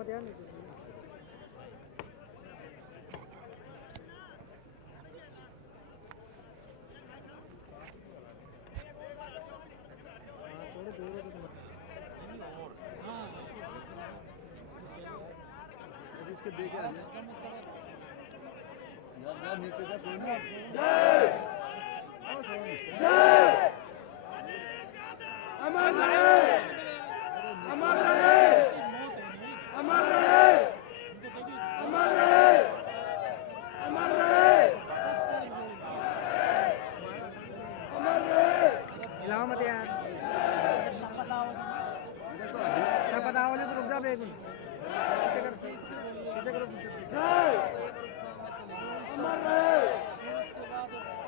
मत यार इसके दे के आ जाए यार नीचे जा सोने जय जय अमर रहे अमर रहे अमर रहे अमर रहे अमर रहे अमर रहे हिलाओ मत यार ना पता वाले तो रुक जा बे पीछे करो जय अमर रहे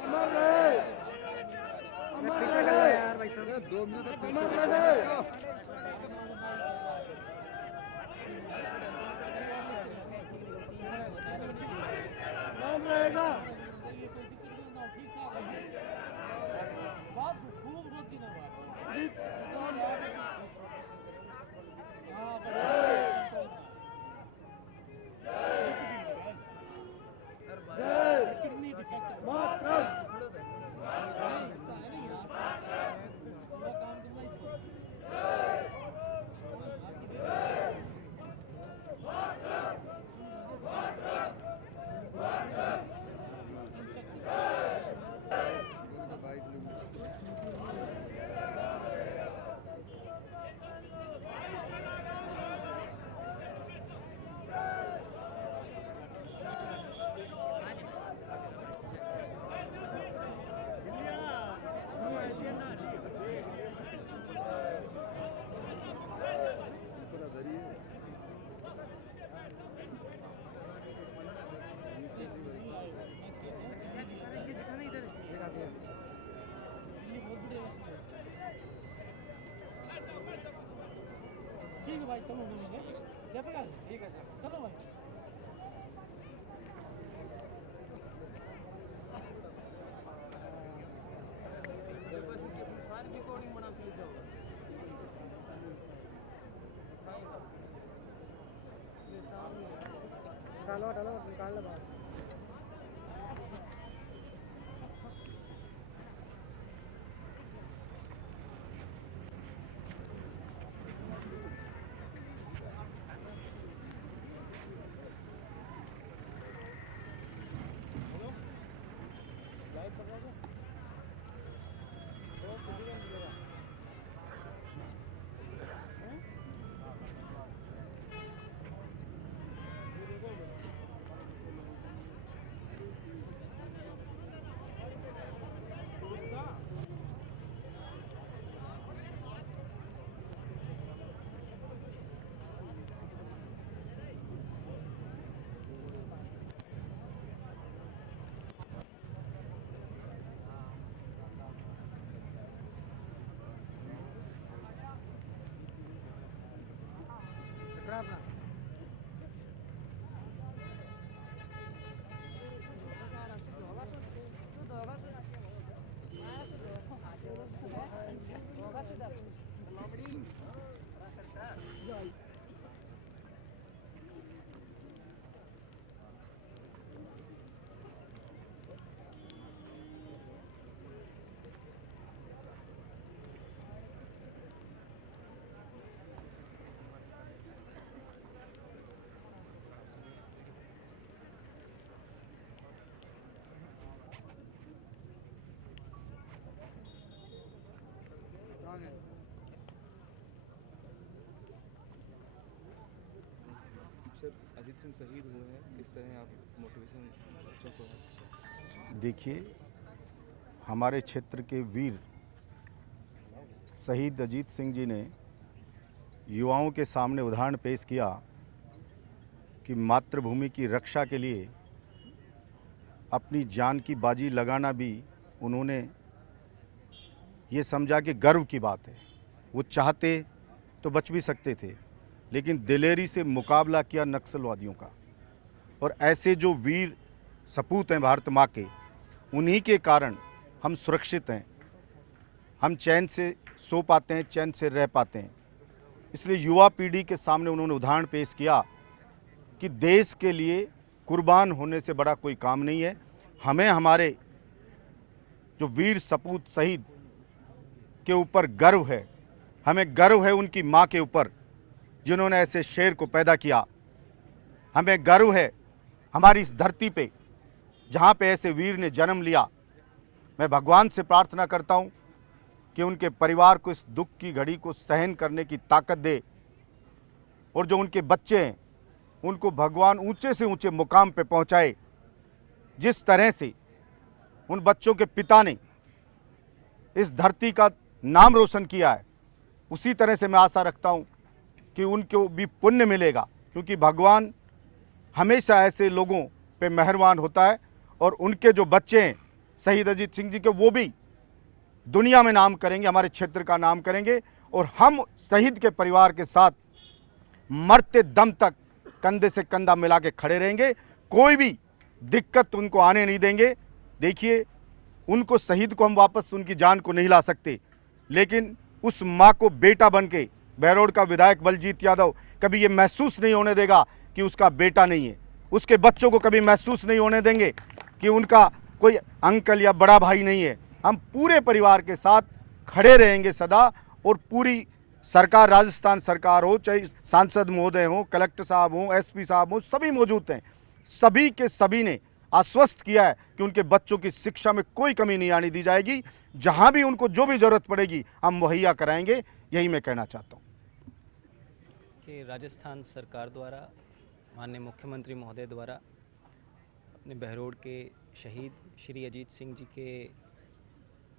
अमर रहे अमर रहे यार भाई साहब 2 मिनट अमर रहे नाम रहेगा ठीक है भाई चलो मिलेंगे जयप्रकाश ठीक है चलो भाई सारी रिकॉर्डिंग बना के ले जाओ डालो निकाल लो बाहर अजीत सिंह शहीद हुए हैं, किस तरह आप मोटिवेशन बच्चों को? देखिए, हमारे क्षेत्र के वीर शहीद अजीत सिंह जी ने युवाओं के सामने उदाहरण पेश किया कि मातृभूमि की रक्षा के लिए अपनी जान की बाजी लगाना भी उन्होंने ये समझा कि गर्व की बात है। वो चाहते तो बच भी सकते थे, लेकिन दिलेरी से मुकाबला किया नक्सलवादियों का। और ऐसे जो वीर सपूत हैं भारत माँ के, उन्हीं के कारण हम सुरक्षित हैं, हम चैन से सो पाते हैं, चैन से रह पाते हैं। इसलिए युवा पीढ़ी के सामने उन्होंने उदाहरण पेश किया कि देश के लिए कुर्बान होने से बड़ा कोई काम नहीं है। हमें हमारे जो वीर सपूत शहीद के ऊपर गर्व है, हमें गर्व है उनकी माँ के ऊपर जिन्होंने ऐसे शेर को पैदा किया। हमें गर्व है हमारी इस धरती पे जहाँ पे ऐसे वीर ने जन्म लिया। मैं भगवान से प्रार्थना करता हूँ कि उनके परिवार को इस दुख की घड़ी को सहन करने की ताकत दे, और जो उनके बच्चे हैं उनको भगवान ऊंचे से ऊंचे मुकाम पे पहुंचाए। जिस तरह से उन बच्चों के पिता ने इस धरती का नाम रोशन किया है, उसी तरह से मैं आशा रखता हूं कि उनको भी पुण्य मिलेगा, क्योंकि भगवान हमेशा ऐसे लोगों पे मेहरबान होता है। और उनके जो बच्चे हैं शहीद अजीत सिंह जी के, वो भी दुनिया में नाम करेंगे, हमारे क्षेत्र का नाम करेंगे। और हम शहीद के परिवार के साथ मरते दम तक कंधे से कंधा मिला के खड़े रहेंगे, कोई भी दिक्कत उनको आने नहीं देंगे। देखिए, उनको शहीद को हम वापस उनकी जान को नहीं ला सकते, लेकिन उस माँ को बेटा बन के बहरोड का विधायक बलजीत यादव कभी ये महसूस नहीं होने देगा कि उसका बेटा नहीं है। उसके बच्चों को कभी महसूस नहीं होने देंगे कि उनका कोई अंकल या बड़ा भाई नहीं है। हम पूरे परिवार के साथ खड़े रहेंगे सदा। और पूरी सरकार, राजस्थान सरकार हो, चाहे सांसद महोदय हो, कलेक्टर साहब हो, एसपी साहब हो, सभी मौजूद हैं। सभी के सभी ने आश्वस्त किया है कि उनके बच्चों की शिक्षा में कोई कमी नहीं आने दी जाएगी। जहां भी उनको जो भी जरूरत पड़ेगी हम मुहैया कराएंगे, यही मैं कहना चाहता हूं। कि राजस्थान सरकार द्वारा, माननीय मुख्यमंत्री महोदय द्वारा अपने बहरोड के शहीद श्री अजीत सिंह जी के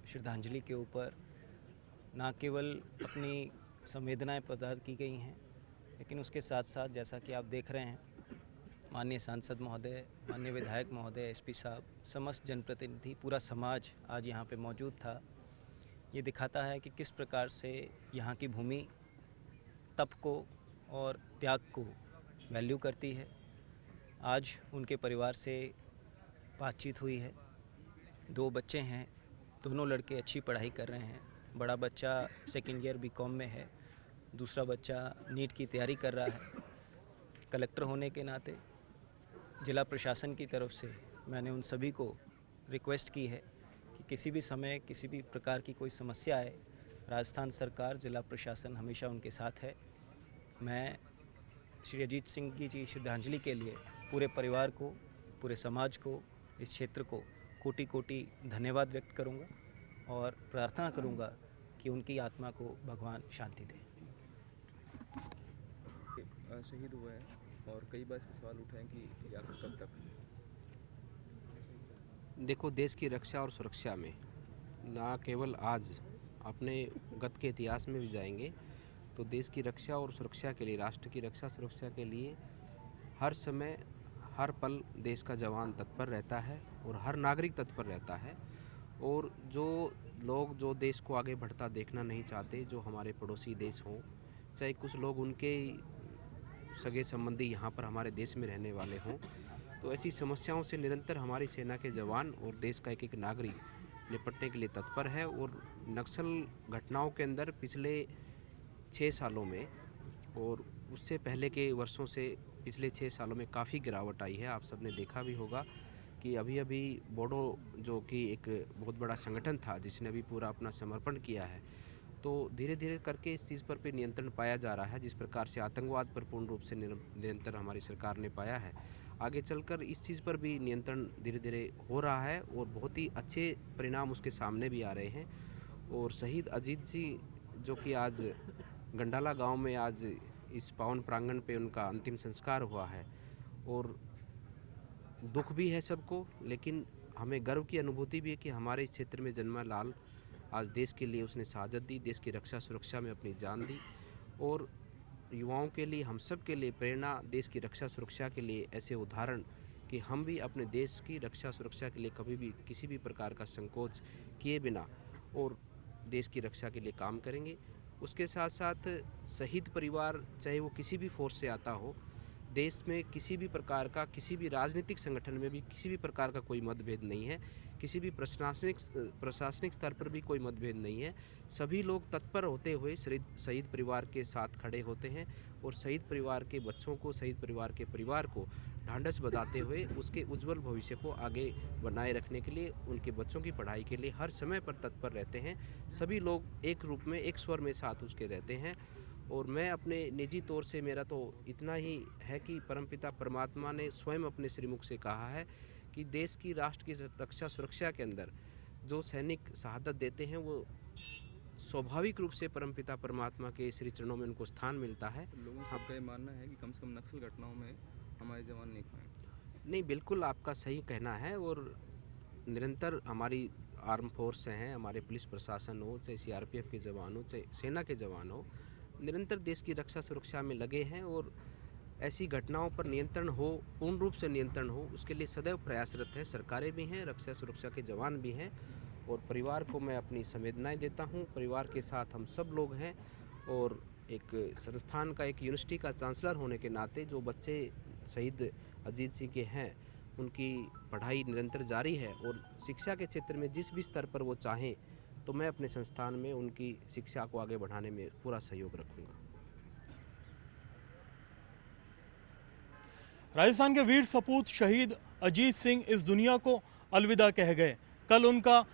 श्रद्धांजलि के ऊपर ना केवल अपनी संवेदनाएं प्रदान की गई हैं, लेकिन उसके साथ साथ जैसा कि आप देख रहे हैं, माननीय सांसद महोदय, माननीय विधायक महोदय, एसपी साहब, समस्त जनप्रतिनिधि, पूरा समाज आज यहाँ पे मौजूद था। ये दिखाता है कि किस प्रकार से यहाँ की भूमि तप को और त्याग को वैल्यू करती है। आज उनके परिवार से बातचीत हुई है। 2 बच्चे हैं, दोनों लड़के अच्छी पढ़ाई कर रहे हैं। बड़ा बच्चा सेकेंड ईयर बीकॉम में है, दूसरा बच्चा नीट की तैयारी कर रहा है। कलेक्टर होने के नाते जिला प्रशासन की तरफ से मैंने उन सभी को रिक्वेस्ट की है कि किसी भी समय, किसी भी प्रकार की कोई समस्या आए, राजस्थान सरकार, जिला प्रशासन हमेशा उनके साथ है। मैं श्री अजीत सिंह की श्रद्धांजलि के लिए पूरे परिवार को, पूरे समाज को, इस क्षेत्र को कोटि कोटि धन्यवाद व्यक्त करूंगा और प्रार्थना करूंगा कि उनकी आत्मा को भगवान शांति दे। शहीद हुए हैं और कई बार इसके सवाल उठे हैं कि ये आखिर कब तक? देखो, देश की रक्षा और सुरक्षा में ना केवल आज, अपने गत के इतिहास में भी जाएंगे तो देश की रक्षा और सुरक्षा के लिए, राष्ट्र की रक्षा सुरक्षा के लिए हर समय, हर पल देश का जवान तत्पर रहता है और हर नागरिक तत्पर रहता है। और जो लोग जो देश को आगे बढ़ता देखना नहीं चाहते, जो हमारे पड़ोसी देश हों, चाहे कुछ लोग उनके सगे संबंधी यहाँ पर हमारे देश में रहने वाले हों, तो ऐसी समस्याओं से निरंतर हमारी सेना के जवान और देश का एक एक नागरिक निपटने के लिए तत्पर है। और नक्सल घटनाओं के अंदर पिछले 6 सालों में और उससे पहले के वर्षों से पिछले 6 सालों में काफ़ी गिरावट आई है। आप सबने देखा भी होगा कि अभी बोडो, जो कि एक बहुत बड़ा संगठन था जिसने अभी पूरा अपना समर्पण किया है, तो धीरे धीरे करके इस चीज़ पर भी नियंत्रण पाया जा रहा है। जिस प्रकार से आतंकवाद पर पूर्ण रूप से निरंतर हमारी सरकार ने पाया है, आगे चलकर इस चीज़ पर भी नियंत्रण धीरे धीरे हो रहा है और बहुत ही अच्छे परिणाम उसके सामने भी आ रहे हैं। और शहीद अजीत जी, जो कि आज गंडाला गांव में आज इस पावन प्रांगण पे उनका अंतिम संस्कार हुआ है, और दुख भी है सबको, लेकिन हमें गर्व की अनुभूति भी है कि हमारे इस क्षेत्र में जन्मा लाल आज देश के लिए उसने शहादत दी, देश की रक्षा सुरक्षा में अपनी जान दी और युवाओं के लिए, हम सब के लिए प्रेरणा, देश की रक्षा सुरक्षा के लिए ऐसे उदाहरण कि हम भी अपने देश की रक्षा सुरक्षा के लिए कभी भी किसी भी प्रकार का संकोच किए बिना और देश की रक्षा के लिए काम करेंगे। उसके साथ साथ शहीद परिवार चाहे वो किसी भी फोर्स से आता हो, देश में किसी भी प्रकार का, किसी भी राजनीतिक संगठन में भी किसी भी प्रकार का कोई मतभेद नहीं है, किसी भी प्रशासनिक स्तर पर भी कोई मतभेद नहीं है। सभी लोग तत्पर होते हुए शहीद परिवार के साथ खड़े होते हैं और शहीद परिवार के बच्चों को, शहीद परिवार के परिवार को ढांढस बंधाते हुए उसके उज्जवल भविष्य को आगे बनाए रखने के लिए, उनके बच्चों की पढ़ाई के लिए हर समय पर तत्पर रहते हैं। सभी लोग एक रूप में, एक स्वर में साथ उसके रहते हैं। और मैं अपने निजी तौर से, मेरा तो इतना ही है कि परमपिता परमात्मा ने स्वयं अपने श्रीमुख से कहा है कि देश की, राष्ट्र की रक्षा सुरक्षा के अंदर जो सैनिक शहादत देते हैं वो स्वाभाविक रूप से परमपिता परमात्मा के श्री चरणों में उनको स्थान मिलता है। लोगों का ये मानना है कि कम से कम नक्सल घटनाओं में हमारे जवान नहीं खोए। नहीं, बिल्कुल आपका सही कहना है और निरंतर हमारी आर्म फोर्स हैं, हमारे पुलिस प्रशासन हो, चाहे सीआरपीएफ के जवान हो, चाहे सेना के जवान हो, निरंतर देश की रक्षा सुरक्षा में लगे हैं और ऐसी घटनाओं पर नियंत्रण हो, पूर्ण रूप से नियंत्रण हो, उसके लिए सदैव प्रयासरत है। सरकारें भी हैं, रक्षा सुरक्षा के जवान भी हैं और परिवार को मैं अपनी संवेदनाएं देता हूं। परिवार के साथ हम सब लोग हैं और एक संस्थान का, एक यूनिवर्सिटी का चांसलर होने के नाते जो बच्चे शहीद अजीत सिंह के हैं उनकी पढ़ाई निरंतर जारी है और शिक्षा के क्षेत्र में जिस भी स्तर पर वो चाहें तो मैं अपने संस्थान में उनकी शिक्षा को आगे बढ़ाने में पूरा सहयोग रखूंगा। राजस्थान के वीर सपूत शहीद अजीत सिंह इस दुनिया को अलविदा कह गए। कल उनका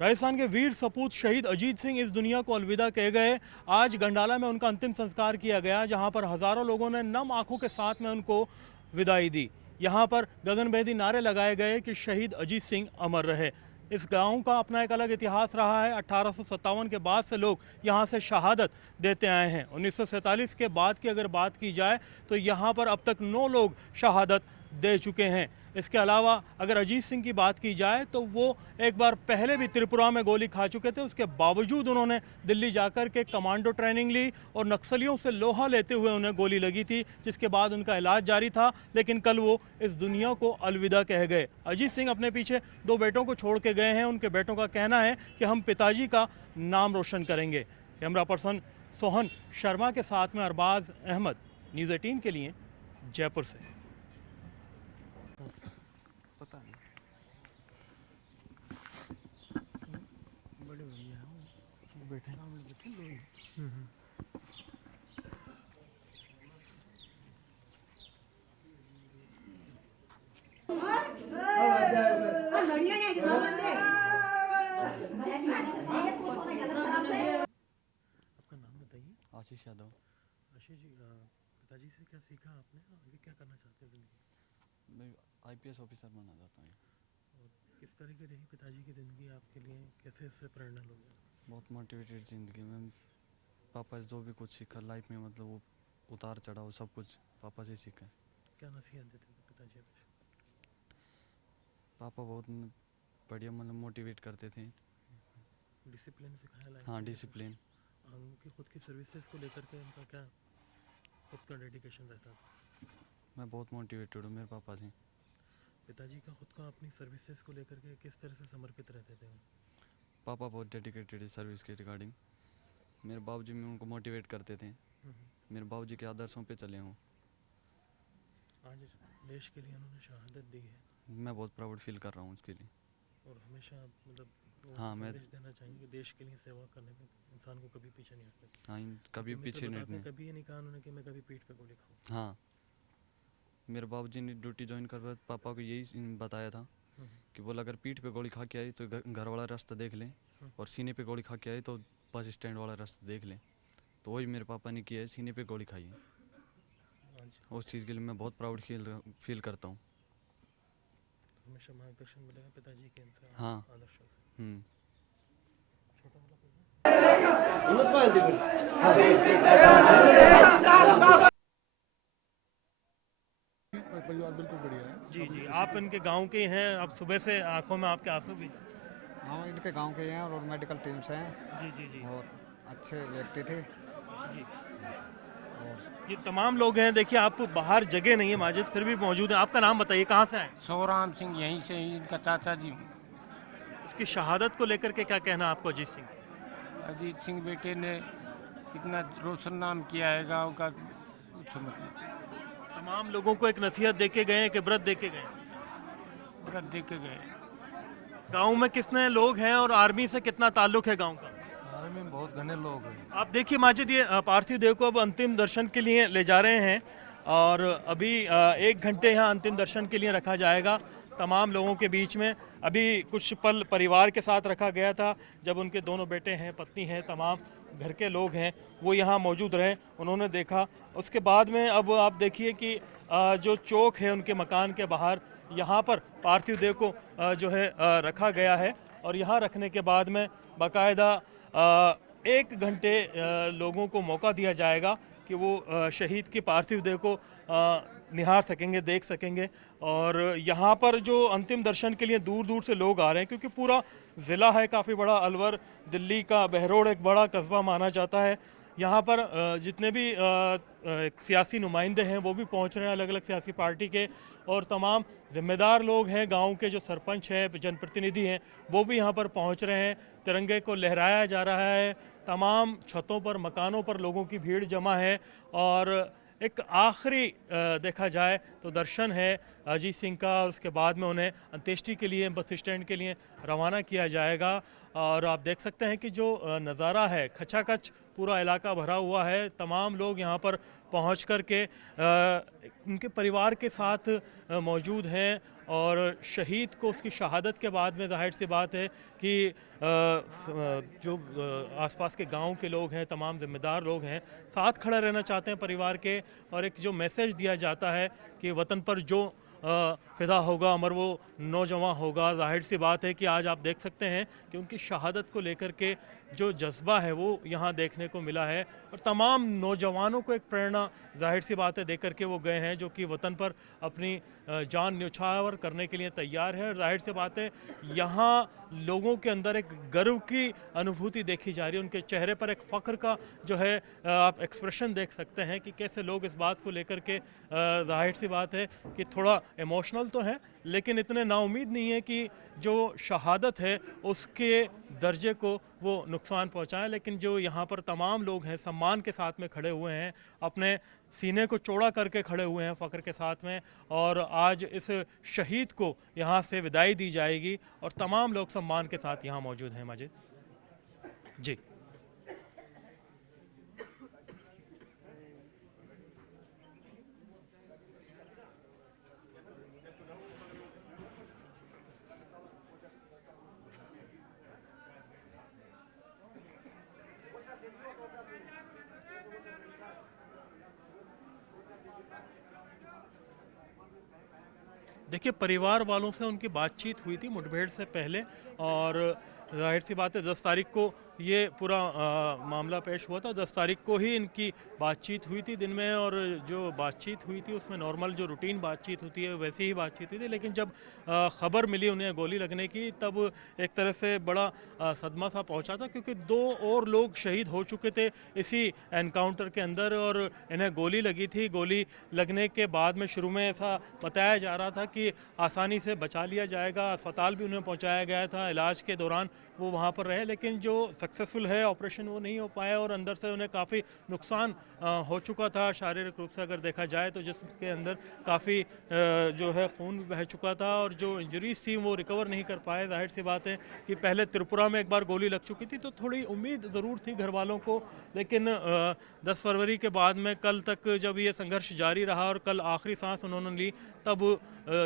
राजस्थान के वीर सपूत शहीद अजीत सिंह इस दुनिया को अलविदा कह गए। आज गंडाला में उनका अंतिम संस्कार किया गया, जहां पर हजारों लोगों ने नम आंखों के साथ में उनको विदाई दी। यहां पर गगनभेदी नारे लगाए गए कि शहीद अजीत सिंह अमर रहे। इस गांव का अपना एक अलग इतिहास रहा है। 1857 के बाद से लोग यहां से शहादत देते आए हैं। 1947 के बाद की अगर बात की जाए तो यहां पर अब तक 9 लोग शहादत दे चुके हैं। इसके अलावा अगर अजीत सिंह की बात की जाए तो वो एक बार पहले भी त्रिपुरा में गोली खा चुके थे। उसके बावजूद उन्होंने दिल्ली जाकर के कमांडो ट्रेनिंग ली और नक्सलियों से लोहा लेते हुए उन्हें गोली लगी थी, जिसके बाद उनका इलाज जारी था। लेकिन कल वो इस दुनिया को अलविदा कह गए। अजीत सिंह अपने पीछे 2 बेटों को छोड़ के गए हैं। उनके बेटों का कहना है कि हम पिताजी का नाम रोशन करेंगे। कैमरा पर्सन सोहन शर्मा के साथ में अरबाज अहमद, न्यूज़ 18 के लिए जयपुर से। पता नहीं। बड़े भैया बैठे आपका नाम बताइए। आशीष यादव। आशीष जी, पिताजी से क्या सीखा आपने, आगे क्या करना चाहते हैं जिंदगी? मैं आईपीएस ऑफिसर बनना चाहता हूँ। और किस तरह की रही पिताजी की ज़िंदगी आपके लिए, कैसे इससे प्रेरणा लोगे? बहुत मोटिवेटेड ज़िंदगी में पापा जो भी कुछ सीखा लाइफ में, मतलब वो उतार चढ़ाव सब कुछ पापा से सीखा। क्या नसीहत देते थे पिताजी आपको? पापा बहुत बढ़िया मतलब मोटिवेट करते थे। डिसिप्लिन सिखाया लाइफ हाँ, में? डिसिप्लिन। उनकी खुद की सर्विसेज को लेकर के उनका क्या खुद का डेडिकेशन रहता था? मैं बहुत मोटिवेटेड हूँ मेरे पापा से। पिताजी का खुद का अपनी सर्विसेज को लेकर के किस तरह से समर्पित रहते थे? पापा बहुत डेडिकेटेड है सर्विस के रिगार्डिंग। मेरे बाबूजी में उनको मोटिवेट करते थे। मेरे बाबूजी के आदर्शों पे चले हूँ। आज देश के लिए उन्होंने शहादत दी है, मैं बहुत प्राउड फील कर रहा हूँ उसके लिए। और हमेशा मतलब हाँ, मैं देना चाहेंगे देश के लिए सेवा करने में इंसान को कभी पीछे नहीं हटना। हाँ, कभी पीछे नहीं। कभी ये नहीं कहा उन्होंने कि मैं कभी पीठ पे गोली खाऊं। हाँ, मेरे बाबूजी ने ड्यूटी ज्वाइन कर पापा को यही बताया था कि बोला अगर पीठ पे गोली खा के आई तो घर वाला रास्ता देख लें, और सीने पे गोली खा के आई तो बस स्टैंड वाला रास्ता देख लें। तो वही मेरे पापा ने किया है, सीने पे गोली खाई है। उस चीज़ के लिए मैं बहुत प्राउड फील करता हूँ। हमेशा मार्गदर्शन मिलेगा पिताजी के हाँ। आदर्शों से। हम्म। छोटा वाला परिवार बिल्कुल बढ़िया है। जी जी, आप इनके गांव के हैं, अब सुबह से आंखों में आपके आंसू भी। हम इनके गांव के हैं और मेडिकल टीम से हैं जी जी जी और अच्छे व्यक्ति थे। जी। और ये तमाम लोग हैं, देखिए आप बाहर जगह नहीं है माजिद, फिर भी मौजूद हैं। आपका नाम बताइए, कहाँ से आए? सोराम सिंह यहीं से ही, इनका चाचा जी। इसकी शहादत को लेकर के क्या कहना है आपको अजीत सिंह? अजीत सिंह बेटे ने इतना रोशन नाम किया है गांव का, पूछो मतलब। तमाम लोगों को एक नसीहत दे के गए, एक इबरत दे के गए। व्रत दे के गए। गांव में कितने लोग हैं और आर्मी से कितना ताल्लुक है गांव का? आर्मी में बहुत घने लोग हैं। आप देखिए माजिद, ये पार्थिव देव को अब अंतिम दर्शन के लिए ले जा रहे हैं और अभी 1 घंटे यहाँ अंतिम दर्शन के लिए रखा जाएगा तमाम लोगों के बीच में। अभी कुछ पल परिवार के साथ रखा गया था, जब उनके दोनों बेटे हैं, पत्नी हैं, तमाम घर के लोग हैं, वो यहाँ मौजूद रहे, उन्होंने देखा। उसके बाद में अब आप देखिए कि जो चौक है उनके मकान के बाहर, यहाँ पर पार्थिव देव को जो है रखा गया है और यहाँ रखने के बाद में बाकायदा 1 घंटे लोगों को मौका दिया जाएगा कि वो शहीद की पार्थिव देह को निहार सकेंगे, देख सकेंगे। और यहाँ पर जो अंतिम दर्शन के लिए दूर दूर से लोग आ रहे हैं, क्योंकि पूरा ज़िला है काफ़ी बड़ा, अलवर दिल्ली का बहरोड एक बड़ा कस्बा माना जाता है। यहाँ पर जितने भी सियासी नुमाइंदे हैं वो भी पहुँच रहे हैं, अलग अलग सियासी पार्टी के, और तमाम जिम्मेदार लोग हैं, गांव के जो सरपंच हैं, जनप्रतिनिधि हैं, वो भी यहाँ पर पहुँच रहे हैं। तिरंगे को लहराया जा रहा है, तमाम छतों पर, मकानों पर लोगों की भीड़ जमा है। और एक आखिरी देखा जाए तो दर्शन है अजीत सिंह का, उसके बाद में उन्हें अंत्येष्टि के लिए बस स्टैंड के लिए रवाना किया जाएगा। और आप देख सकते हैं कि जो नज़ारा है, खचाखच पूरा इलाका भरा हुआ है, तमाम लोग यहाँ पर पहुँच कर के उनके परिवार के साथ मौजूद हैं। और शहीद को उसकी शहादत के बाद में जाहिर सी बात है कि जो आसपास के गांव के लोग हैं, तमाम जिम्मेदार लोग हैं, साथ खड़े रहना चाहते हैं परिवार के। और एक जो मैसेज दिया जाता है कि वतन पर जो फिदा होगा अमर वो नौजवान होगा, जाहिर सी बात है कि आज आप देख सकते हैं कि उनकी शहादत को लेकर के जो जज्बा है वो यहाँ देखने को मिला है। और तमाम नौजवानों को एक प्रेरणा जाहिर सी बात है दे करके वो गए हैं, जो कि वतन पर अपनी जान न्यौछावर करने के लिए तैयार है। और जाहिर सी बात है यहाँ लोगों के अंदर एक गर्व की अनुभूति देखी जा रही है, उनके चेहरे पर एक फ़ख्र का जो है आप एक्सप्रेशन देख सकते हैं कि कैसे लोग इस बात को लेकर के जाहिर सी बात है कि थोड़ा इमोशनल तो है, लेकिन इतने नाउमीद नहीं है कि जो शहादत है उसके दर्जे को वो नुकसान पहुंचाएं। लेकिन जो यहाँ पर तमाम लोग हैं सम्मान के साथ में खड़े हुए हैं, अपने सीने को चौड़ा करके खड़े हुए हैं फ़ख्र के साथ में। और आज इस शहीद को यहाँ से विदाई दी जाएगी और तमाम लोग सम्मान के साथ यहाँ मौजूद हैं। माजिद जी, देखिए परिवार वालों से उनकी बातचीत हुई थी मुठभेड़ से पहले, और जाहिर सी बात है 10 तारीख को ये पूरा मामला पेश हुआ था। 10 तारीख को ही इनकी बातचीत हुई थी दिन में, और जो बातचीत हुई थी उसमें नॉर्मल जो रूटीन बातचीत होती है वैसी ही बातचीत हुई थी। लेकिन जब ख़बर मिली उन्हें गोली लगने की, तब एक तरह से बड़ा सदमा सा पहुंचा था, क्योंकि 2 और लोग शहीद हो चुके थे इसी एनकाउंटर के अंदर और इन्हें गोली लगी थी। गोली लगने के बाद में शुरू में ऐसा बताया जा रहा था कि आसानी से बचा लिया जाएगा, अस्पताल भी उन्हें पहुँचाया गया था, इलाज के दौरान वो वहाँ पर रहे, लेकिन जो सक्सेसफुल है ऑपरेशन वो नहीं हो पाया और अंदर से उन्हें काफ़ी नुकसान हो चुका था शारीरिक रूप से अगर देखा जाए तो, जिसके अंदर काफ़ी जो है खून बह चुका था और जो इंजरीज थी वो रिकवर नहीं कर पाए। जाहिर सी बात है कि पहले त्रिपुरा में एक बार गोली लग चुकी थी तो थोड़ी उम्मीद ज़रूर थी घर वालों को, लेकिन 10 फरवरी के बाद में कल तक जब ये संघर्ष जारी रहा और कल आखिरी सांस उन्होंने ली, तब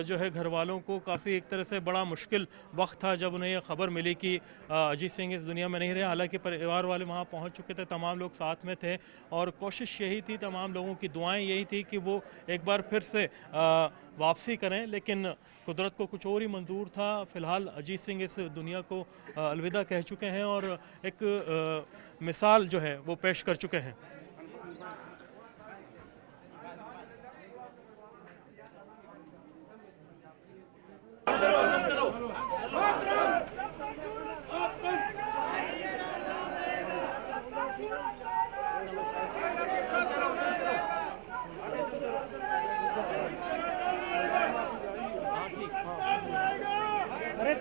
जो है घर वालों को काफ़ी एक तरह से बड़ा मुश्किल वक्त था जब उन्हें यह खबर मिली कि अजीत सिंह इस दुनिया में नहीं रहे। हालांकि परिवार वाले वहाँ पहुँच चुके थे, तमाम लोग साथ में थे और कोशिश यही थी, तमाम लोगों की दुआएं यही थी कि वो एक बार फिर से वापसी करें, लेकिन कुदरत को कुछ और ही मंजूर था। फ़िलहाल अजीत सिंह इस दुनिया को अलविदा कह चुके हैं और एक मिसाल जो है वो पेश कर चुके हैं।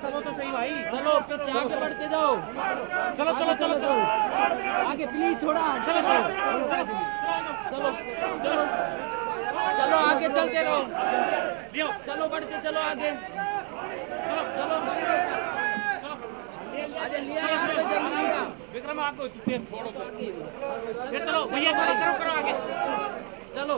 चलो तो सही भाई, चलो पीछे आगे बढ़ते जाओ, चलो चलो चलो चलो आगे प्लीज थोड़ा, चलो चलो चलो चलो चलो आगे चलते रहो, चलो बढ़ते चलो आगे, चलो चलो आगे लिया यहाँ पे जल्दी लिया विक्रम, आपको छोड़ो चलो भैया चलो करो करो आगे चलो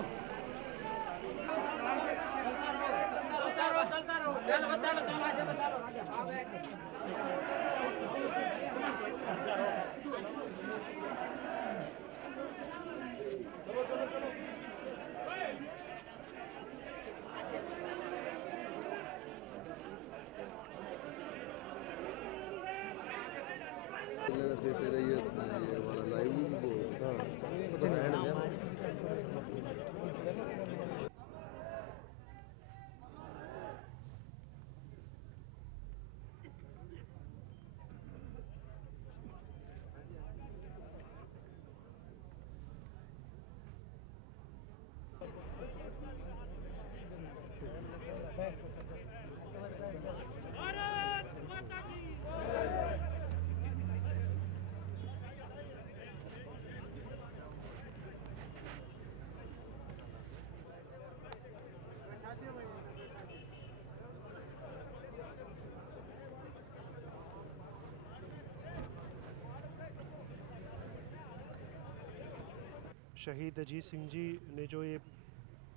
शहीद अजीत सिंह जी ने जो ये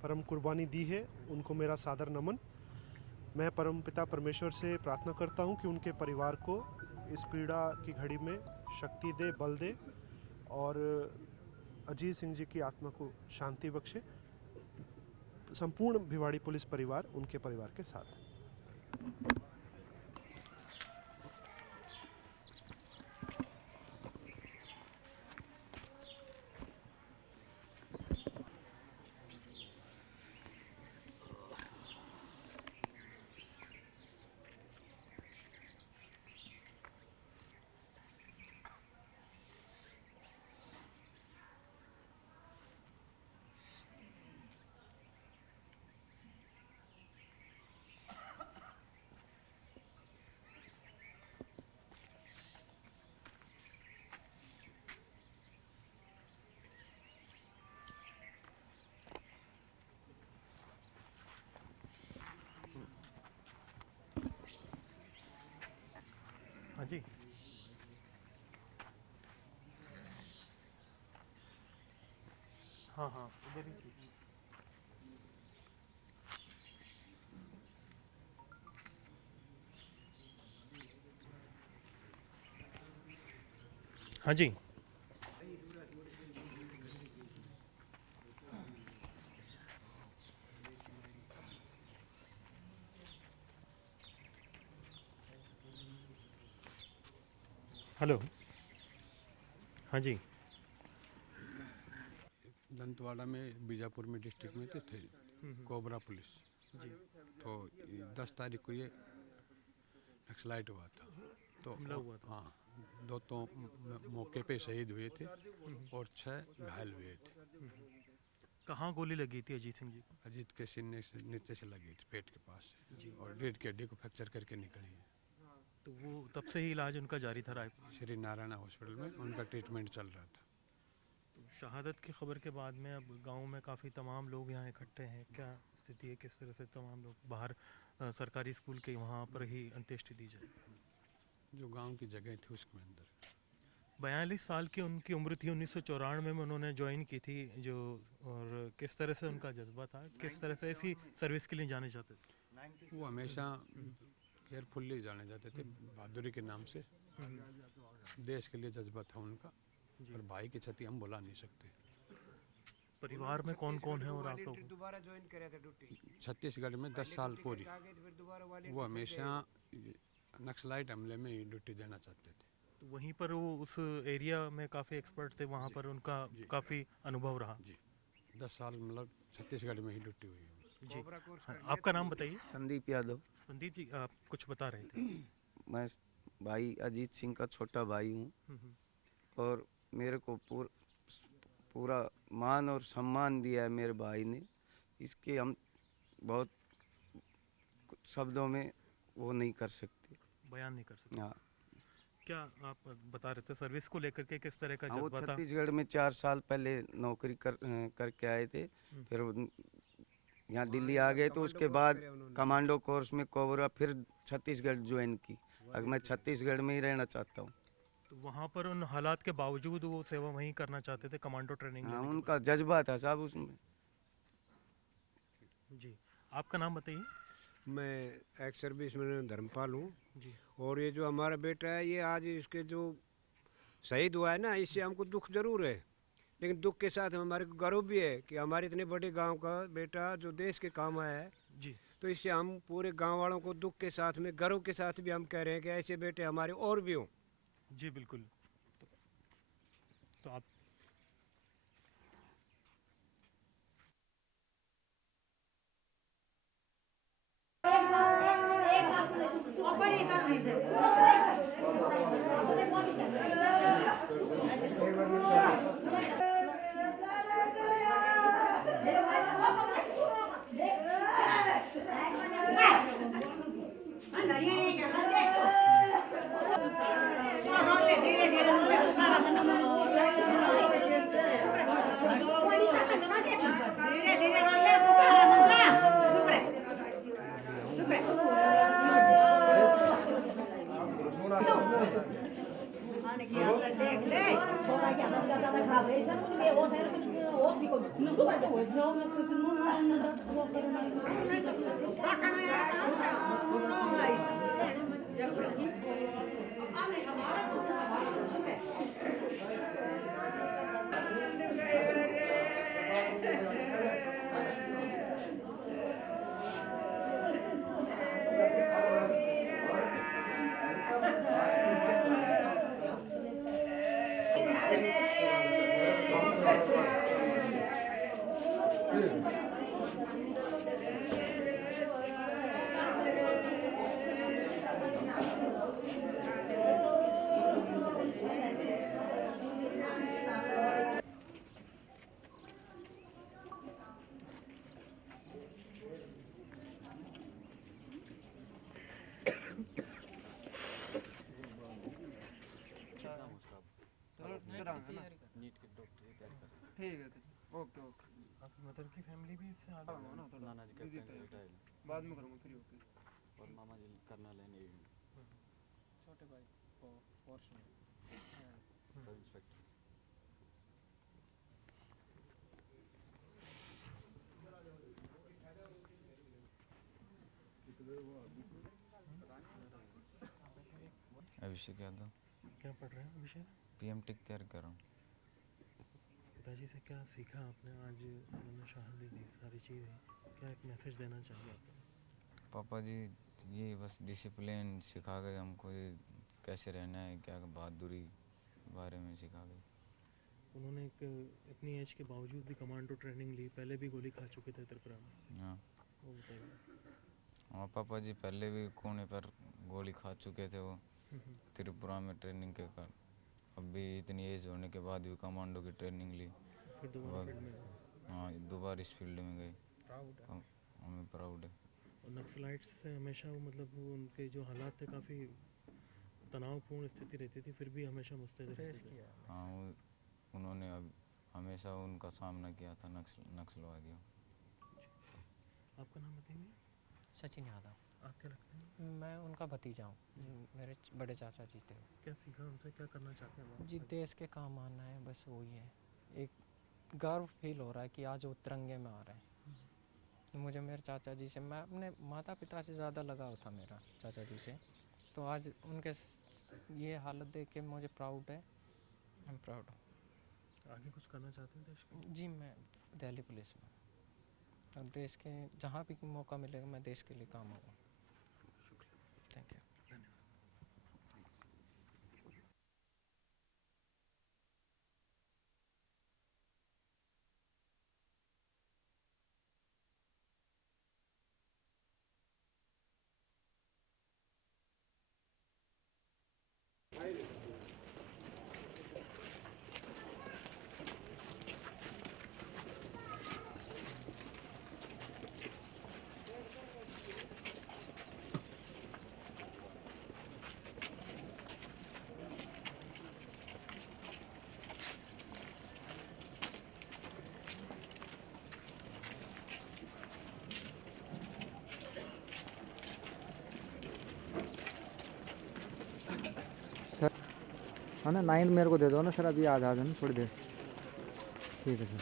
परम कुर्बानी दी है, उनको मेरा सादर नमन। मैं परमपिता परमेश्वर से प्रार्थना करता हूँ कि उनके परिवार को इस पीड़ा की घड़ी में शक्ति दे, बल दे और अजीत सिंह जी की आत्मा को शांति बख्शे। संपूर्ण भिवाड़ी पुलिस परिवार उनके परिवार के साथ है। हाँ जी, हाँ हाँ इधर ही की। हाँ जी, हेलो, हाँ जी, दंतवाड़ा में बीजापुर में डिस्ट्रिक्ट में थे कोबरा पुलिस जी, तो 10 तारीख को ये नक्सलाइट हुआ था, तो हाँ 2 तो मौके पे शहीद हुए थे और 6 घायल हुए थे। कहाँ गोली लगी थी अजीत सिंह जी को? अजीत के सीने से नीचे से लगी थी, पेट के पास से, और रीढ़ की हड्डी को फ्रैक्चर करके निकली है। तो वो तब से ही इलाज उनका जारी था रायपुर श्री नारायण हॉस्पिटल में उनका ट्रीटमेंट चल रहा था। तो शहादत की खबर के बाद में अब गांव में काफ़ी तमाम लोग यहाँ इकट्ठे हैं, क्या स्थिति है, किस तरह से तमाम लोग बाहर सरकारी स्कूल के वहाँ पर ही अंत्येष्टि दी जाए? जो गांव की जगह थी उसके अंदर 42 साल की उनकी उम्र थी, 1994 में उन्होंने ज्वाइन की थी जो, और किस तरह से उनका जज्बा था, किस तरह से ऐसी सर्विस के लिए जाने जाते थे? वो हमेशा केयरफुल्ली जाने जाते थे, बहादुरी के नाम से। देश के लिए जज्बा था उनका, और भाई की क्षति हम भुला नहीं सकते। परिवार में कौन कौन है और आप लोग? छत्तीसगढ़ में 10 साल पूरी। वो हमेशा नक्सलाइट हमले में ड्यूटी देना चाहते थे। तो वहीं पर वो उस एरिया में काफ़ी एक्सपर्ट थे, वहाँ पर उनका काफ़ी अनुभव रहा। जी 10 साल मतलब छत्तीसगढ़ में ही ड्यूटी हुई है। जी हाँ, आपका नाम बताइए। संदीप यादव। संदीप जी, आप कुछ बता रहे थे। मैं भाई अजीत सिंह का छोटा भाई हूँ और मेरे को पूरा मान और सम्मान दिया है मेरे भाई ने। इसके हम बहुत शब्दों में वो नहीं कर सकते, बयान नहीं कर सकते। हाँ। क्या आप बता रहे थे सर्विस को लेकर के किस तरह का हाँ, वो जज्बा था? छत्तीसगढ़ में 4 साल पहले नौकरी करके आए थे, फिर यहाँ दिल्ली आ गए तो उसके बाद कमांडो कोर्स में कोबरा, फिर छत्तीसगढ़ ज्वाइन की। अब मैं छत्तीसगढ़ में ही रहना चाहता हूँ। तो वहाँ पर उन हालात के बावजूद वो सेवा वहीं करना चाहते थे, कमांडो ट्रेनिंग हाँ, लेने के उनका जज्बा था साहब उसमें। बाद। जी, आपका नाम बताइए। मैं एक्स सर्विस में धर्मपाल हूँ जी। और ये जो हमारा बेटा है, ये आज इसके जो शहीद हुआ है ना, इससे हमको दुख जरूर है, लेकिन दुख के साथ हमारे को गर्व भी है कि हमारे इतने बड़े गांव का बेटा जो देश के काम आया है। जी। तो इससे हम पूरे गांव वालों को दुख के साथ में, गर्व के साथ भी हम कह रहे हैं कि ऐसे बेटे हमारे और भी हों। जी बिल्कुल। तो आप ठीक है, ओके ओके। आपकी मदर की फैमिली भी इससे आगे नाना जी का रिटायर्ड बाद में करूँगा फ्री होके। और मामा जी करना लेने छोटे भाई को फोर्स में सब इंस्पेक्टर। अभिषेक यादव। क्या पढ़ रहे हैं अभिषेक? पीएम टिक तैयार कर रहा हूँ। पिताजी से क्या सीखा आपने? आज उन्होंने शहादत दी, सारी चीज़ें, क्या एक मैसेज देना चाहिए आपको? पापा जी ये बस डिसिप्लिन सिखा गए हमको, ये कैसे रहना है, क्या बहादुरी बारे में सिखा गए। उन्होंने एक इतनी एज के बावजूद भी कमांडो ट्रेनिंग ली, पहले भी गोली खा चुके थे त्रिपुरा में। हाँ। वो बताइए। हाँ पापा जी पहले भी कोने पर गोली खा चुके थे वो त्रिपुरा में ट्रेनिंग के कारण। अब भी इतनी एज होने के बाद भी कमांडो की ट्रेनिंग ली, फिर दोबारा फील्ड में। हाँ दोबारा इस फील्ड में गए। प्राउड है। हमें प्राउड है। और नक्सलाइट्स से हमेशा वो मतलब वो उनके जो हालात थे काफ़ी तनावपूर्ण स्थिति रहती थी, फिर भी हमेशा मुस्तैद रहते थे। हाँ उन्होंने अब हमेशा उनका सामना किया था नक्सलवादियों। आपका नाम बताइए। सचिन यादव। आप क्या लगते हैं? मैं उनका भतीजा हूँ, मेरे बड़े चाचा जी थे। क्या सीखा उनसे, क्या करना चाहते हैं आप? जी देश के काम आना है, बस वही है। एक गर्व फील हो रहा है कि आज वो तिरंगे में आ रहे हैं। मुझे मेरे चाचा जी से, मैं अपने माता पिता से ज़्यादा लगाव था मेरा चाचा जी से, तो आज उनके ये हालत देख के मुझे प्राउड है। I am proud. आगे कुछ करना चाहते हैं देश के? जी मैं दिल्ली पुलिस में, अब देश के जहाँ भी मौका मिलेगा मैं देश के लिए काम आऊँगा। Thank you. है ना 9 मेरे को दे दो ना सर, अभी आ जाना थोड़ी देर। ठीक है सर।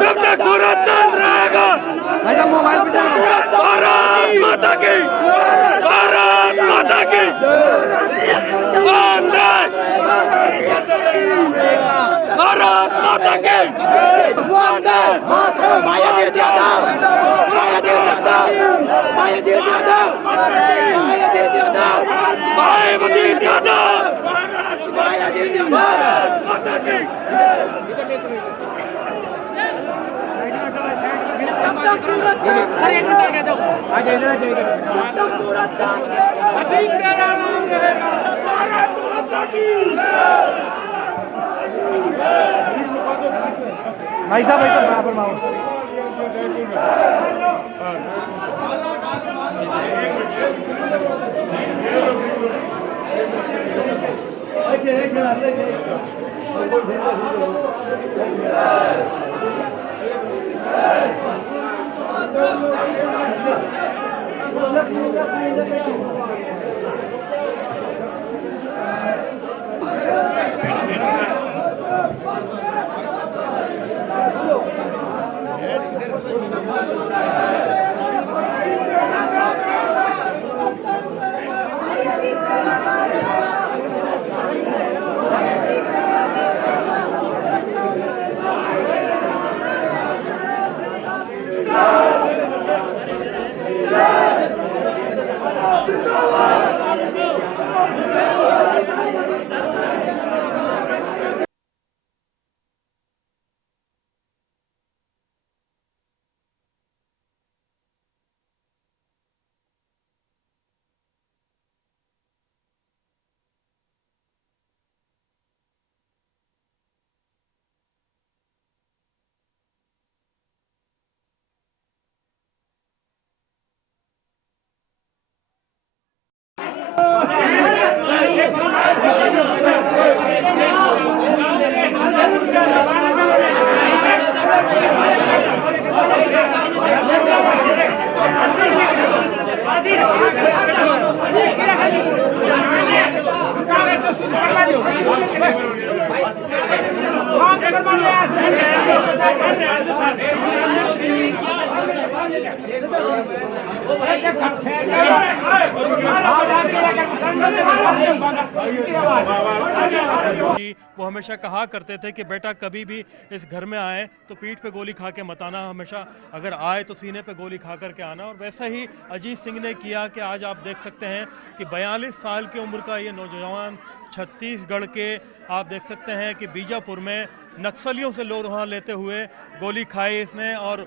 जब तक सूरज चांद रहेगा मोबाइल पे भारत माता की, भारत माता की वंदे भारत माता की वंदे मायावती यादव, मायावती यादव, मायावती यादव, मायावती यादव, मायावती यादव, मायावती यादव माता की। सर एक मिनट आगे जाओ, आगे इधर आइए। अजीत तेरा नाम रहेगा, भारत माता की। भाई साहब बराबर माओ। वो हमेशा कहा करते थे कि बेटा कभी भी इस घर में आए तो पीठ पे गोली खा के मत आना, हमेशा अगर आए तो सीने पे गोली खा करके आना। और वैसा ही अजीत सिंह ने किया कि आज आप देख सकते हैं कि 42 साल की उम्र का ये नौजवान छत्तीसगढ़ के आप देख सकते हैं कि बीजापुर में नक्सलियों से लोहा लेते हुए गोली खाई इसने। और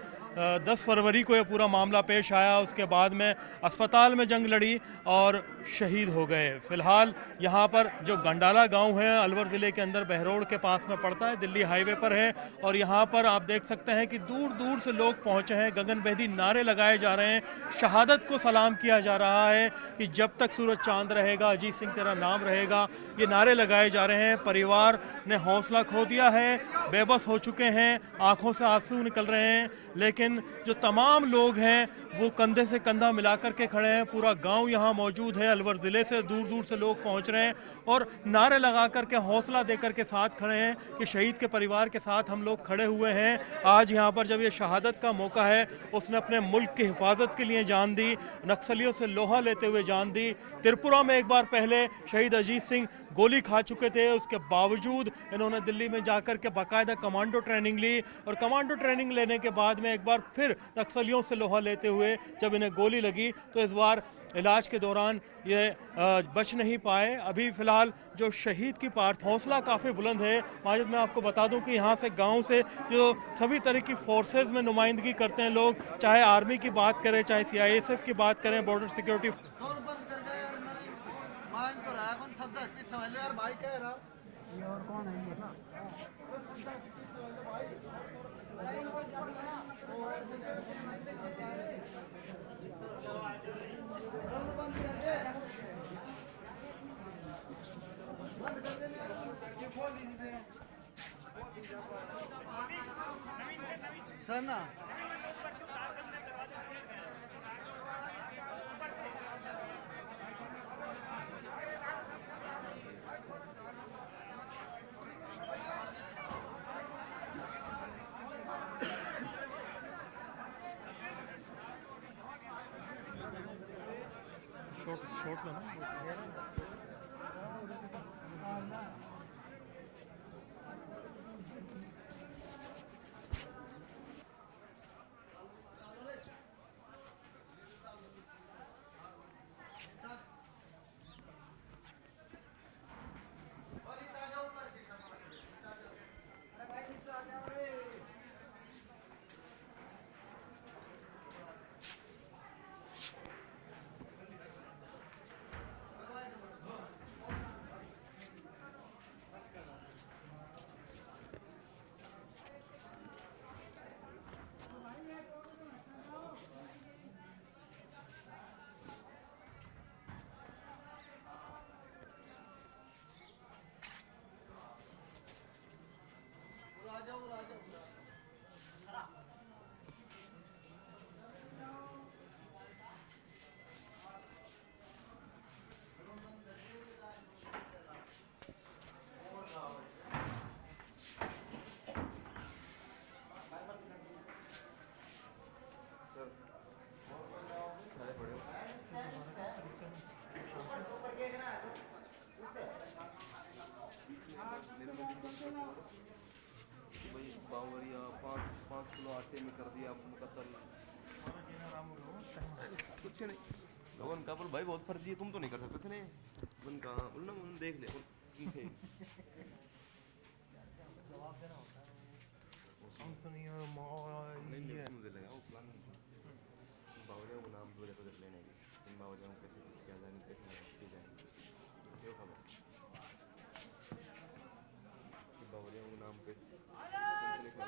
10 फरवरी को ये पूरा मामला पेश आया, उसके बाद में अस्पताल में जंग लड़ी और शहीद हो गए। फिलहाल यहाँ पर जो गंडाला गांव है अलवर ज़िले के अंदर बहरोड के पास में पड़ता है, दिल्ली हाईवे पर है। और यहाँ पर आप देख सकते हैं कि दूर दूर से लोग पहुँचे हैं, गगनभेदी नारे लगाए जा रहे हैं, शहादत को सलाम किया जा रहा है कि जब तक सूरज चांद रहेगा अजीत सिंह तेरा नाम रहेगा, ये नारे लगाए जा रहे हैं। परिवार ने हौसला खो दिया है, बेबस हो चुके हैं, आंखों से आंसू निकल रहे हैं, लेकिन जो तमाम लोग हैं वो कंधे से कंधा मिलाकर के खड़े हैं। पूरा गांव यहाँ मौजूद है, अलवर ज़िले से दूर दूर से लोग पहुँच रहे हैं और नारे लगा करके हौसला देकर के साथ खड़े हैं कि शहीद के परिवार के साथ हम लोग खड़े हुए हैं। आज यहाँ पर जब ये शहादत का मौका है, उसने अपने मुल्क की हिफाजत के लिए जान दी, नक्सलियों से लोहा लेते हुए जान दी। त्रिपुरा में एक बार पहले शहीद अजीत सिंह गोली खा चुके थे, उसके बावजूद इन्होंने दिल्ली में जाकर के बाकायदा कमांडो ट्रेनिंग ली और कमांडो ट्रेनिंग लेने के बाद में एक बार फिर नक्सलियों से लोहा लेते हुए जब इन्हें गोली लगी तो इस बार इलाज के दौरान ये बच नहीं पाए। अभी फिलहाल जो शहीद की पार्थ हौसला काफ़ी बुलंद है। माजिद, मैं आपको बता दूं कि यहाँ से गांव से जो सभी तरह की फोर्सेस में नुमाइंदगी करते हैं लोग, चाहे आर्मी की बात करें, चाहे CISF की बात करें, बॉर्डर सिक्योरिटी सर ना शॉट में कुछ नहीं लोगों का बोल भाई बहुत फर्जी है, तुम तो नहीं कर सकते थे ने उन कहां बोलना उन देख ले तुम थे जवाब देना होता है वो सुनिए ये मुझे लगा वो प्लान बावरिया को नाम दो जगह लेने की इन बावरिया को कैसे किया जाए कैसे की जाए यो खबर कि बावरिया को नाम पे सुनने को लगाओ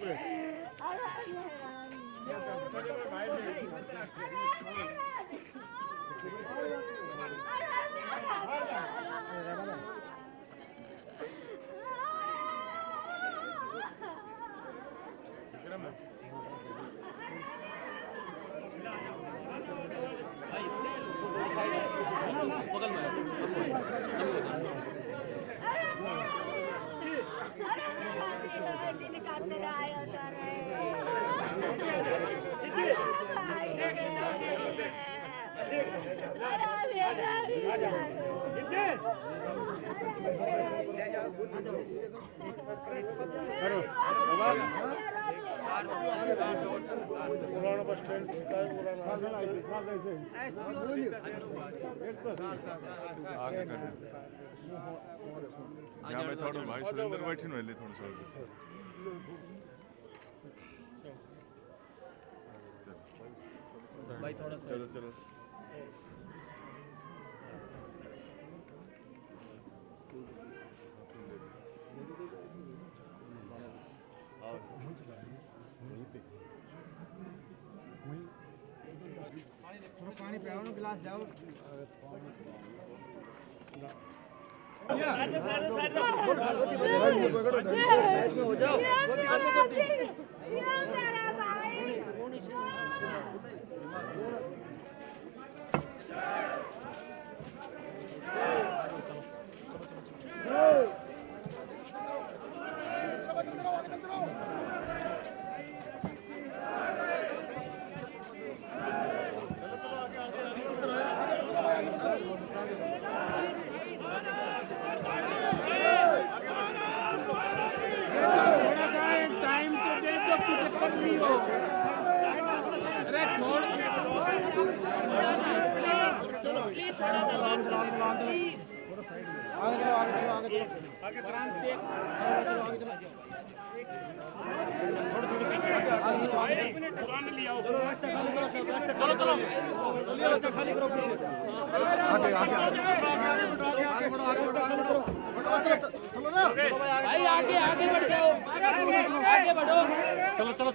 चुप रहे। पुराना बस स्टैंड यहाँ पे थोड़ा भाई सुरेंद्र बैठे न ले थोड़ा सा भाई थोड़ा चलो चलो पानी पिलाओ ना, गिलास जाओ।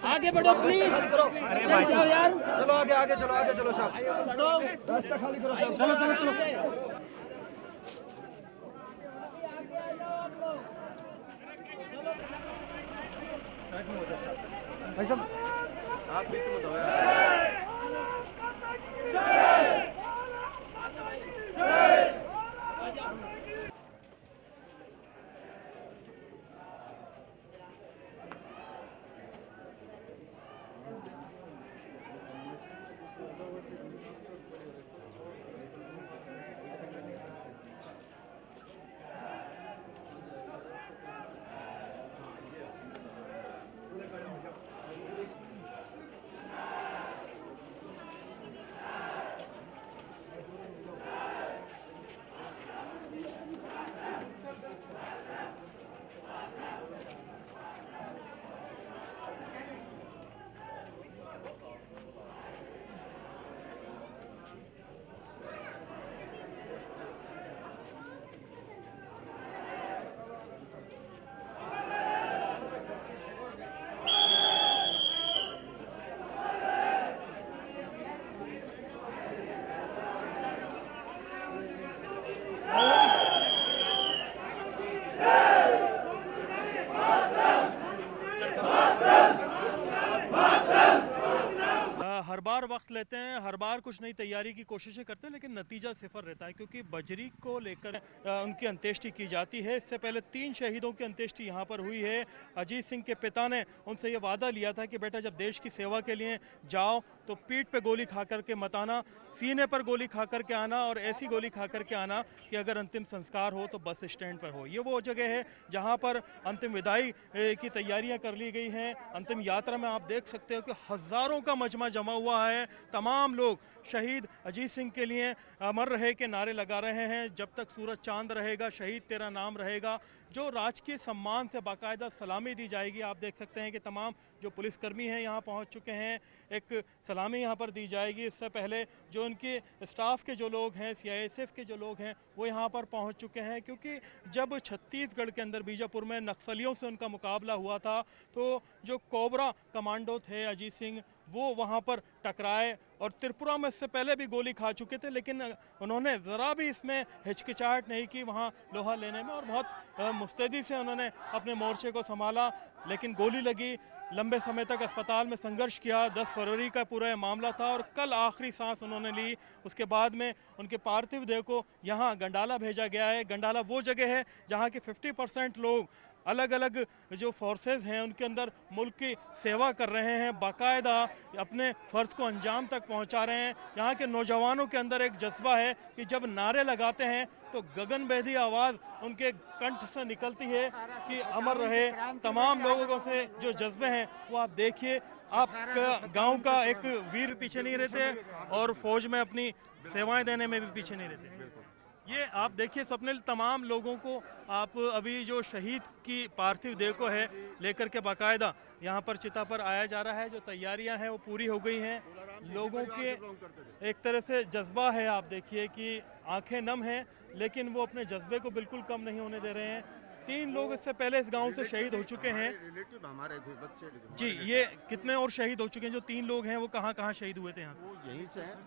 आगे बढ़ो प्लीज। जाओ यार, चलो आगे आगे चलो, आगे चलो साहब, रास्ता खाली करो साहब। चलो चलो चलो। भाई साहब आप बीच में दो वक्त लेते हैं, हर बार कुछ नई तैयारी की कोशिशें करते हैं, लेकिन नतीजा सिफर रहता है क्योंकि बजरी को लेकर उनकी अंत्येष्टि की जाती है। इससे पहले 3 शहीदों की अंत्येष्टि यहाँ पर हुई है। अजीत सिंह के पिता ने उनसे ये वादा लिया था कि बेटा जब देश की सेवा के लिए जाओ तो पीठ पे गोली खा करके मत आना, सीने पर गोली खा करके आना और ऐसी गोली खा करके आना कि अगर अंतिम संस्कार हो तो बस स्टैंड पर हो। ये वो जगह है जहाँ पर अंतिम विदाई की तैयारियां कर ली गई हैं। अंतिम यात्रा में आप देख सकते हो कि हज़ारों का मजमा जमा हुआ है। तमाम लोग शहीद अजीत सिंह के लिए अमर रहे के नारे लगा रहे हैं। जब तक सूरज चांद रहेगा शहीद तेरा नाम रहेगा। जो राजकीय सम्मान से बाकायदा सलामी दी जाएगी। आप देख सकते हैं कि तमाम जो पुलिसकर्मी हैं यहाँ पहुँच चुके हैं, एक सलामी यहाँ पर दी जाएगी। इससे पहले जो उनके स्टाफ के जो लोग हैं, CISF के जो लोग हैं, वो यहाँ पर पहुँच चुके हैं, क्योंकि जब छत्तीसगढ़ के अंदर बीजापुर में नक्सलियों से उनका मुकाबला हुआ था तो जो कोबरा कमांडो थे अजीत सिंह, वो वहाँ पर टकराए और त्रिपुरा में इससे पहले भी गोली खा चुके थे, लेकिन उन्होंने ज़रा भी इसमें हिचकिचाहट नहीं की वहाँ लोहा लेने में, और बहुत मुस्तैदी से उन्होंने अपने मोर्चे को संभाला। लेकिन गोली लगी, लंबे समय तक अस्पताल में संघर्ष किया। 10 फरवरी का पूरा ये मामला था और कल आखिरी सांस उन्होंने ली। उसके बाद में उनके पार्थिव देह को यहाँ गंडाला भेजा गया है। गंडाला वो जगह है जहाँ के 50% लोग अलग अलग जो फोर्सेस हैं उनके अंदर मुल्क की सेवा कर रहे हैं, बाकायदा अपने फ़र्ज़ को अंजाम तक पहुंचा रहे हैं। यहाँ के नौजवानों के अंदर एक जज्बा है कि जब नारे लगाते हैं तो गगनभेदी आवाज़ उनके कंठ से निकलती है कि अमर रहे। तमाम लोगों से जो जज्बे हैं वो आप देखिए। आप गांव का एक वीर पीछे नहीं रहते और फौज में अपनी सेवाएं देने में भी पीछे नहीं रहते। ये आप देखिए स्वप्निल, तमाम लोगों को आप अभी जो शहीद की पार्थिव देह को है लेकर के बाकायदा यहाँ पर चिता पर आया जा रहा है। जो तैयारियां हैं वो पूरी हो गई हैं। लोगों के एक तरह से जज्बा है, आप देखिए कि आंखें नम हैं, लेकिन वो अपने जज्बे को बिल्कुल कम नहीं होने दे रहे हैं। 3 लोग इससे पहले इस गांव से शहीद हो चुके हैं। हमारे थे बच्चे जी, ये कितने और शहीद हो चुके हैं? जो 3 लोग हैं वो कहाँ कहाँ शहीद हुए थे यहाँ से? यहीं से हैं।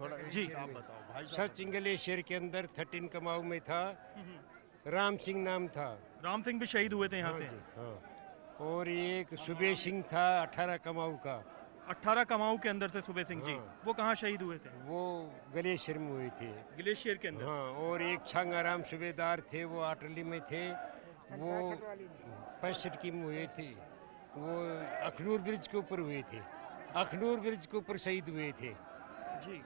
थोड़ा जी आप बताओ भाई। सर चिंगलेश्वर के अंदर 13 कमाऊ में था, राम सिंह नाम था। राम सिंह भी शहीद हुए थे यहाँ से? हाँ। और एक सुबे सिंह था 18 कमाऊ का। 18 कमाऊ के अंदर थे सुबे सिंह जी। वो कहाँ शहीद हुए थे? वो ग्लेशियर में हुए थे। ग्लेशियर के अंदर? हाँ। और एक छंगाराम सूबेदार थे, वो आटली में थे, वो 65 की में हुए थे। वो अखनूर ब्रिज के ऊपर हुए थे, अखनूर ब्रिज के ऊपर शहीद हुए थे जी।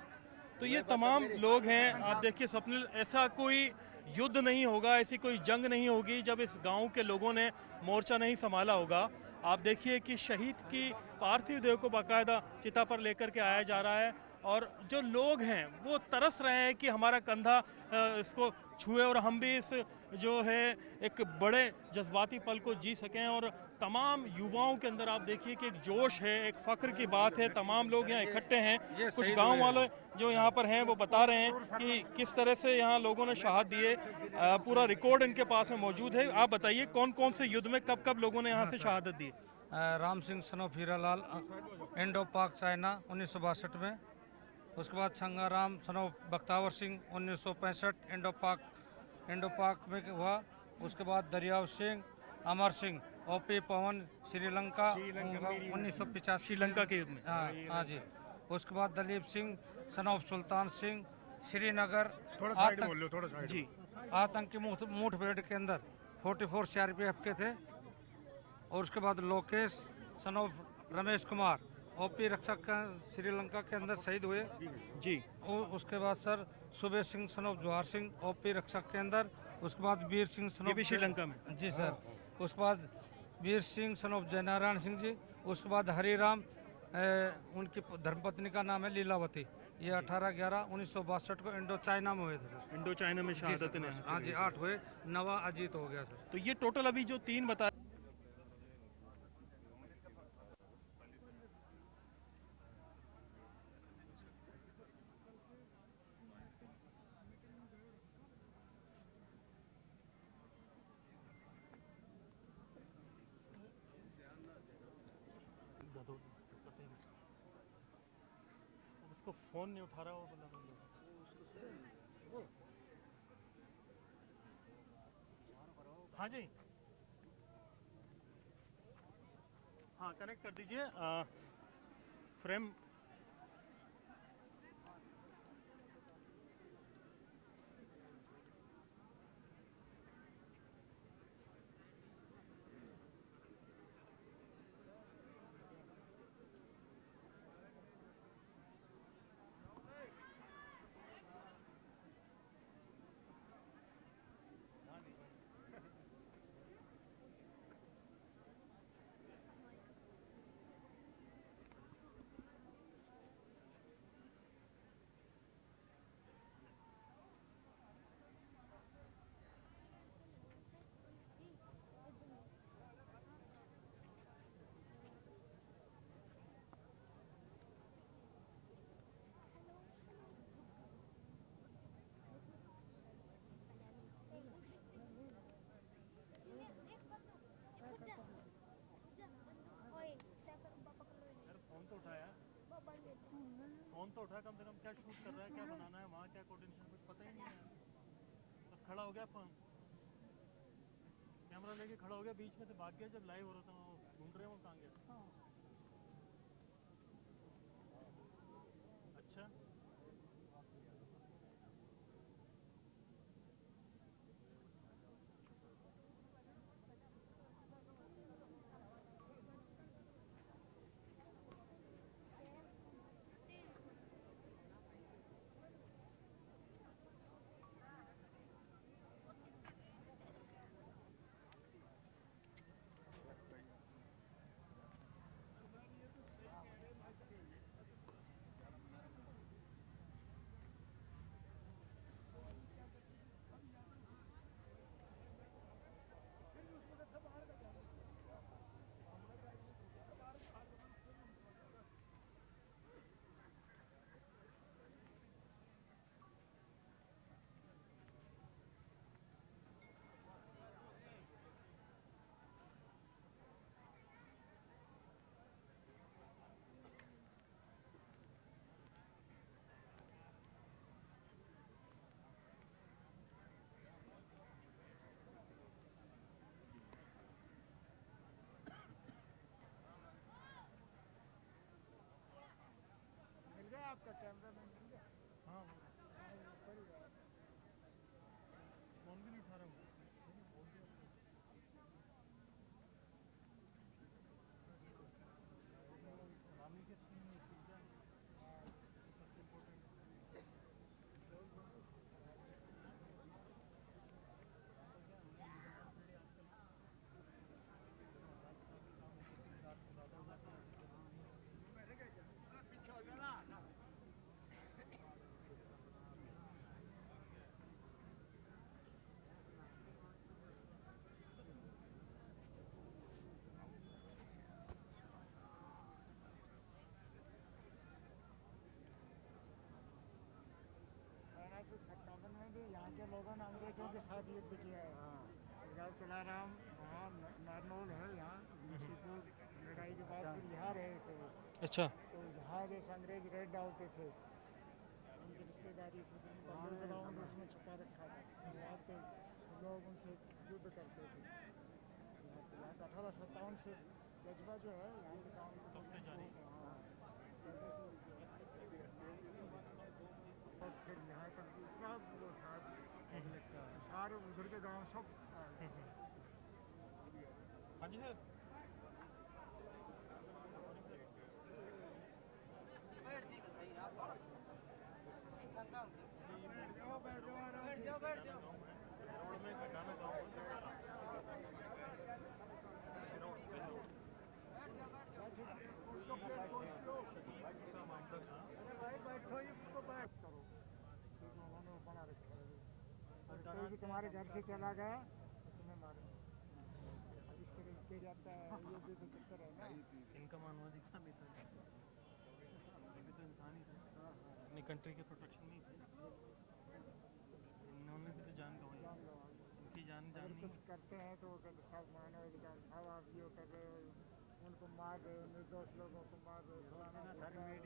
तो ये तमाम लोग हैं। आप देखिए स्वप्निल, ऐसा कोई युद्ध नहीं होगा, ऐसी कोई जंग नहीं होगी जब इस गांव के लोगों ने मोर्चा नहीं संभाला होगा। आप देखिए कि शहीद की पार्थिव देह को बाकायदा चिता पर लेकर के आया जा रहा है और जो लोग हैं वो तरस रहे हैं कि हमारा कंधा इसको छुए और हम भी इस जो है एक बड़े जज्बाती पल को जी सकें। और तमाम युवाओं के अंदर आप देखिए कि एक जोश है, एक फ़ख्र की बात है। तमाम लोग यहाँ इकट्ठे हैं। कुछ गांव वाले जो यहाँ पर हैं वो बता रहे हैं कि किस तरह से यहाँ लोगों ने शहादत दिए। पूरा रिकॉर्ड इनके पास में मौजूद है। आप बताइए कौन कौन से युद्ध में कब कब लोगों ने यहाँ से शहादत दी? Ram Singh son of Hiralal, Indo Pak China 1962 में। उसके बाद छंगाराम सन ऑफ बख्तावर सिंह 1965 इंडो पाक में हुआ। उसके बाद दरियाव सिंह, अमर सिंह, ओपी पवन श्रीलंका 1985 श्रीलंका के युद्ध में। हाँ जी। उसके बाद दलीप सिंह सन ऑफ सुल्तान सिंह श्रीनगर जी आतंकी मुठभेड़ के अंदर 44 CRPF के थे। और उसके बाद Lokesh son of Ramesh Kumar OP रक्षक श्रीलंका के अंदर शहीद हुए जी। उसके बाद sir Sube Singh son of Jawahar Singh OP रक्षक के अंदर। उसके बाद वीर सिंह सन ऑफ श्रीलंका में जी सर। उसके बाद वीर सिंह सन ऑफ जयनारायण सिंह जी। उसके बाद हरिराम, उनकी धर्मपत्नी का नाम है लीलावती। ये 18/11/1962 को इंडो चाइना में हुए थे सर। इंडो चाइना में शहादत ने? हाँ जी 8 हुए, नवा अजीत हो गया सर। तो ये टोटल अभी जो 3 बता उसको फोन नहीं उठा रहा, वो बोला हाँ जी, हाँ कनेक्ट कर दीजिए फ्रेम। फोन तो उठा कम से कम, क्या शूट कर रहा है, क्या बनाना है वहाँ, क्या कोऑर्डिनेशन, कुछ पता ही नहीं है। बस खड़ा हो गया, कैमरा लेके खड़ा हो गया, बीच में से भाग गया। जब लाइव हो रहा था वो ढूंढ रहे हैं वो कहाँ गया। अच्छा मिल गया आपका कैमरा मैन, मिल गया? हाँ ऊपर ही है। फोन भी नहीं उठा रहा हूँ। में भी यहाँ के लोगों ने अंग्रेजों के साथ युद्ध किया है। राव तुलाराम वहाँ नारनौल है, यहाँ मुंशीपुर लड़ाई के बाद फिर यहाँ रहे थे। अच्छा। तो यहाँ जैसे अंग्रेज रेड डालते थे, उनकी रिश्तेदारी थी, उनका अंडरग्राउंड उसमें छुपा रखा था। वहाँ पे लोग उनसे युद्ध करते थे। यहाँ का 1857 से जज्बा जो है यहाँ के गाँव में तब से जारी है। हाँ, पहले से और फिर यहाँ तक दूसरा वो था, सारे उधर के गांव सब। हाँ जी सर। रोड में घटाना गाँव उन्होंने बना रखा है, कोई भी तुम्हारे घर से चला गया तो तुम्हें मारेंगे। अब इस तरह के जाता है, ये भी तो चक्कर है ना। इनका मानवाधिकार भी था, ये भी तो इंसान ही था, अपनी कंट्री के प्रोटेक्शन में ही थे। इन्होंने भी तो जान गंवाई, इनकी जान अगर कुछ करते हैं तो वो कहते सब मानवाधिकार, साहब आप ये कर रहे हो, उनको मार रहे हो, निर्दोष लोगों को मार रहे हो।